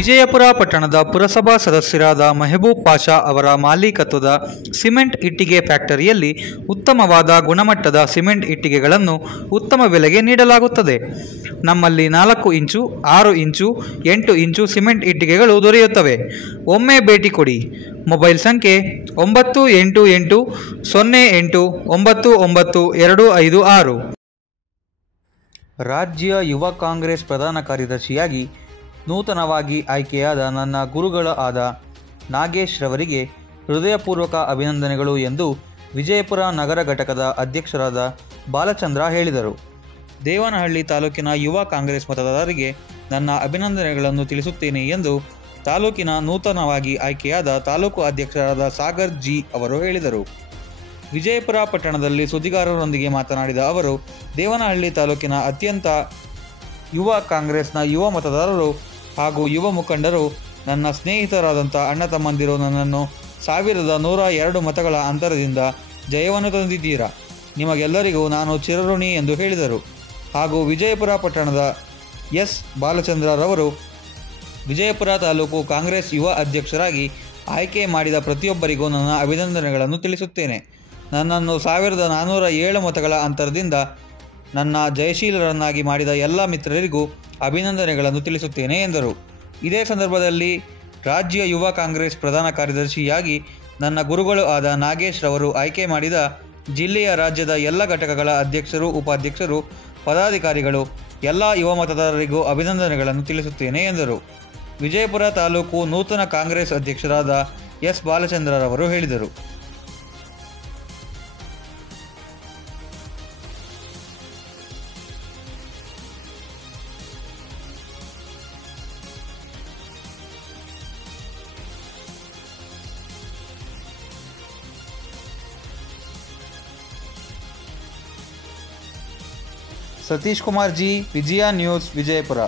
ವಿಜಯಪುರ ಪಟ್ಟಣದ ಪುರಸಭಾ ಸದಸ್ಯರಾದ ಮೆಹಬೂಬ್ ಪಾಷಾ ಅವರ ಮಾಲೀಕತ್ವದ ಸಿಮೆಂಟ್ ಇಟ್ಟಿಗೆ ಫ್ಯಾಕ್ಟರಿಯಲ್ಲಿ ಉತ್ತಮವಾದ ಗುಣಮಟ್ಟದ ಸಿಮೆಂಟ್ ಇಟ್ಟಿಗೆಗಳನ್ನು ಉತ್ತಮ ಬೆಲೆಗೆ ನೀಡಲಾಗುತ್ತದೆ. ನಮ್ಮಲ್ಲಿ 4 ಇಂಚು, 6 ಇಂಚು, 8 ಇಂಚು ಸಿಮೆಂಟ್ ಇಟ್ಟಿಗೆಗಳು ದೊರೆಯುತ್ತವೆ. ಒಮ್ಮೆ ಭೇಟಿ ಕೊಡಿ. ಮೊಬೈಲ್ ಸಂಖ್ಯೆ 9888089256. ರಾಜ್ಯ ಯುವ ಕಾಂಗ್ರೆಸ್ ಪ್ರಧಾನ ಕಾರ್ಯದರ್ಶಿಯಾಗಿ ನೂತನವಾಗಿ ಆಯ್ಕೆಯಾದ ನನ್ನ ಗುರುಗಳು ಆದ ನಾಗೇಶ್ ರವರಿಗೆ ಹೃದಯಪೂರ್ವಕ ಅಭಿನಂದನೆಗಳು ಎಂದು ವಿಜಯಪುರ ನಗರ ಘಟಕದ ಅಧ್ಯಕ್ಷರಾದ ಬಾಲಚಂದ್ರ ಹೇಳಿದರು. ದೇವನಹಳ್ಳಿ ತಾಲೂಕಿನ ಯುವ ಕಾಂಗ್ರೆಸ್ ಮತದಾರರಿಗೆ ನನ್ನ ಅಭಿನಂದನೆಗಳನ್ನು ತಿಳಿಸುತ್ತೇನೆ ಎಂದು ತಾಲೂಕಿನ ನೂತನವಾಗಿ ಆಯ್ಕೆಯಾದ ತಾಲೂಕು ಅಧ್ಯಕ್ಷರಾದ ಸಾಗರ್ ಜಿ ಅವರು ಹೇಳಿದರು. ವಿಜಯಪುರ ಪಟ್ಟಣದಲ್ಲಿ ಸುದ್ದಿಗಾರರೊಂದಿಗೆ ಮಾತನಾಡಿದ ಅವರು, ದೇವನಹಳ್ಳಿ ತಾಲೂಕಿನ ಅತ್ಯಂತ ಯುವ ಕಾಂಗ್ರೆಸ್ನ ಯುವ ಮತದಾರರು ಹಾಗೂ ಯುವ ಮುಖಂಡರು, ನನ್ನ ಸ್ನೇಹಿತರಾದಂಥ ಅಣ್ಣ ತಮ್ಮಂದಿರು ನನ್ನನ್ನು 1102 ಮತಗಳ ಅಂತರದಿಂದ ಜಯವನ್ನು ತಂದಿದ್ದೀರಾ. ನಿಮಗೆಲ್ಲರಿಗೂ ನಾನು ಚಿರಋಣಿ ಎಂದು ಹೇಳಿದರು. ಹಾಗೂ ವಿಜಯಪುರ ಪಟ್ಟಣದ ಎಸ್ ಬಾಲಚಂದ್ರರವರು ವಿಜಯಪುರ ತಾಲೂಕು ಕಾಂಗ್ರೆಸ್ ಯುವ ಅಧ್ಯಕ್ಷರಾಗಿ ಆಯ್ಕೆ ಮಾಡಿದ ಪ್ರತಿಯೊಬ್ಬರಿಗೂ ನನ್ನ ಅಭಿನಂದನೆಗಳನ್ನು ತಿಳಿಸುತ್ತೇನೆ. ನನ್ನನ್ನು 1407 ಮತಗಳ ಅಂತರದಿಂದ ನನ್ನ ಜಯಶೀಲರನ್ನಾಗಿ ಮಾಡಿದ ಎಲ್ಲ ಮಿತ್ರರಿಗೂ ಅಭಿನಂದನೆಗಳನ್ನು ತಿಳಿಸುತ್ತೇನೆ ಎಂದರು. ಇದೇ ಸಂದರ್ಭದಲ್ಲಿ ರಾಜ್ಯ ಯುವ ಕಾಂಗ್ರೆಸ್ ಪ್ರಧಾನ ಕಾರ್ಯದರ್ಶಿಯಾಗಿ ನನ್ನ ಗುರುಗಳು ಆದ ನಾಗೇಶ್ ರವರು ಆಯ್ಕೆ ಮಾಡಿದ ಜಿಲ್ಲೆಯ ರಾಜ್ಯದ ಎಲ್ಲ ಘಟಕಗಳ ಅಧ್ಯಕ್ಷರು, ಉಪಾಧ್ಯಕ್ಷರು, ಪದಾಧಿಕಾರಿಗಳು, ಎಲ್ಲ ಯುವ ಮತದಾರರಿಗೂ ಅಭಿನಂದನೆಗಳನ್ನು ತಿಳಿಸುತ್ತೇನೆ ಎಂದರು. ವಿಜಯಪುರ ತಾಲೂಕು ನೂತನ ಕಾಂಗ್ರೆಸ್ ಅಧ್ಯಕ್ಷರಾದ ಎಸ್ ಬಾಲಚಂದ್ರರವರು ಹೇಳಿದರು. ಸತೀಶ್ ಕುಮಾರ್ ಜಿ, ವಿಜಯ ನ್ಯೂಸ್, ವಿಜಯಪುರ.